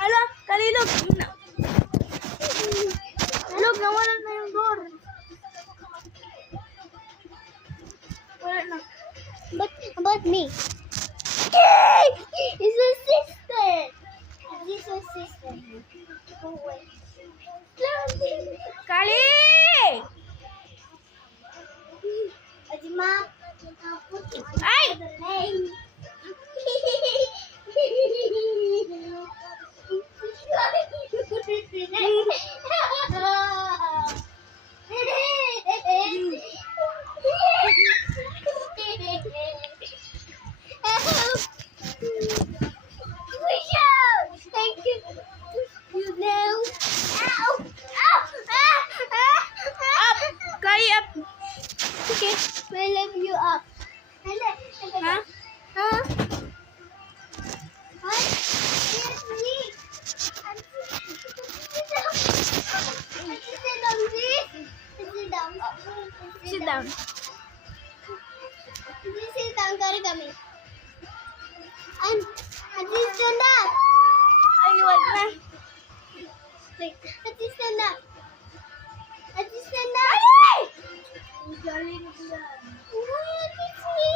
Ala, kalilog. Kalilog, nawala na yung door. Wala na. But about me. Yay! It's a sister. This is sister. Oh wait. Kali! Ajma. Ay! Thank you. You know. Ow! Up! Kali up! Okay, I love you up. Ha? Huh? What? Yes, me. Sit down, please. Sit down. Sit down. Please sit down, kari kami. And please stand up. Ay, wag na. Wait, please stand up. Please stand up. What is me?